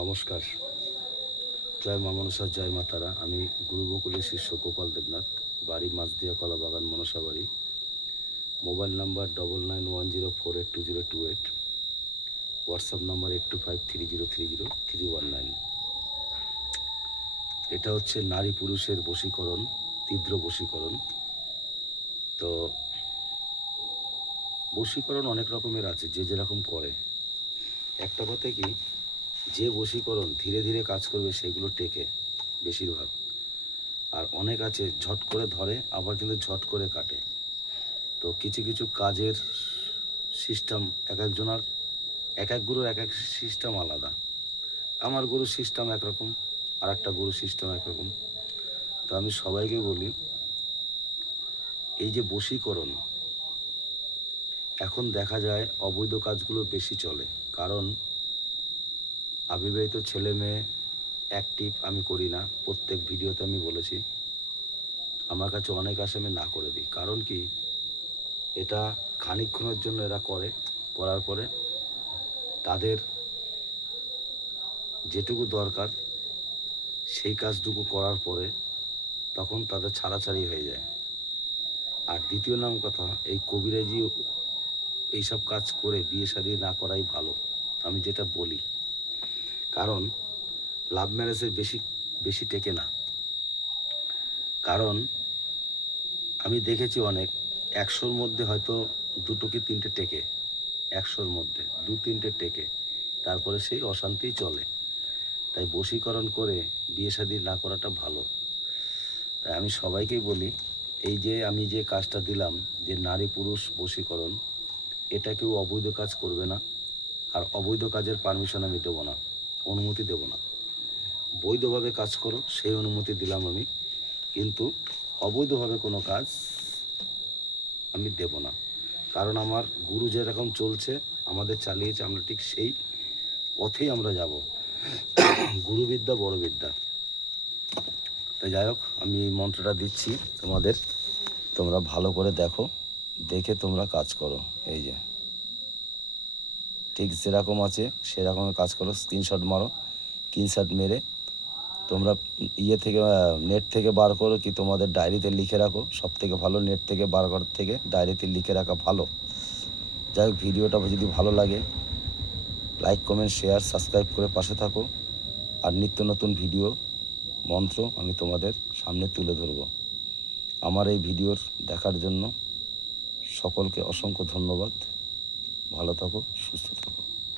নমস্কার, জয় মা মনসা, জয় মা তারা। আমি গুরু বকুলের শিষ্য গোপাল দেবনাথ, বাড়ি মাঝদিয়া কলাবাগান, মনসা বাড়ি। Mobile number 9910482028, WhatsApp number 8253030319। এটা হচ্ছে নারী পুরুষের বশীকরণ, তীব্র বশীকরণ। তো বশীকরণ অনেক রকমের আছে, যে যেরকম করে। একটা কথা কি, যে বশীকরণ ধীরে ধীরে কাজ করবে সেগুলো টেকে বেশিরভাগ। আর অনেক আছে ঝট করে ধরে, আবার কিন্তু ঝট করে কাটে। তো কিছু কিছু কাজের সিস্টেম এক একজনের, এক এক গুরুর এক এক সিস্টেম আলাদা। আমার গুরুর সিস্টেম একরকম, আর একটা গুরুর সিস্টেম একরকম। তো আমি সবাইকে বলি, এই যে বশীকরণ, এখন দেখা যায় অবৈধ কাজগুলো বেশি চলে। কারণ অবিবাহিত ছেলে মেয়ে অ্যাক্টিভ আমি করি না, প্রত্যেক ভিডিওতে আমি বলেছি। আমার কাছে অনেক আসে, আমি না করে দিই। কারণ কি, এটা খানিকক্ষণের জন্য এরা করে, করার পরে তাদের যেটুকু দরকার সেই কাজটুকু করার পরে তখন তাদের ছাড়াছাড়ি হয়ে যায়। আর দ্বিতীয় নাম কথা, এই কবিরাজি এইসব কাজ করে বিয়ে শাদী না করাই ভালো, আমি যেটা বলি। কারণ লাভ ম্যারেজের বেশি বেশি টেকে না। কারণ আমি দেখেছি অনেক, 100-র মধ্যে হয়তো 2 কি 3টে টেকে, 100-র মধ্যে 2-3টে টেকে, তারপরে সেই অশান্তিই চলে। তাই বশীকরণ করে বিয়ে শাদী না করাটা ভালো। তাই আমি সবাইকেই বলি, এই যে আমি যে কাজটা দিলাম, যে নারী পুরুষ বশীকরণ, এটা কেউ অবৈধ কাজ করবে না। আর অবৈধ কাজের পারমিশন আমি দেবো না, অনুমতি দেব না। বৈধভাবে কাজ করো, সেই অনুমতি দিলাম আমি, কিন্তু অবৈধভাবে কোনো কাজ আমি দেব না। কারণ আমার গুরু যেরকম চলছে, আমাদের চালিয়েছে, আমরা ঠিক সেই পথেই আমরা যাব। গুরুবিদ্যা বড় বিদ্যা। তাই যাই হোক, আমি এই মন্ত্রটা দিচ্ছি তোমাদের, তোমরা ভালো করে দেখো, দেখে তোমরা কাজ করো। এই যে ঠিক যেরকম আছে সেরকম কাজ করো, স্ক্রিনশট মারো। স্ক্রিনশট মেরে তোমরা থেকে নেট থেকে বার করো, কি তোমাদের ডায়েরিতে লিখে রাখো। সব থেকে ভালো নেট থেকে বার করার থেকে ডায়েরিতে লিখে রাখা ভালো। যাই হোক, ভিডিওটা যদি ভালো লাগে লাইক, কমেন্ট, শেয়ার, সাবস্ক্রাইব করে পাশে থাকো। আর নিত্য নতুন ভিডিও মন্ত্র আমি তোমাদের সামনে তুলে ধরব। আমার এই ভিডিওর দেখার জন্য সকলকে অসংখ্য ধন্যবাদ। ভালো থাকো, সুস্থ থাকো।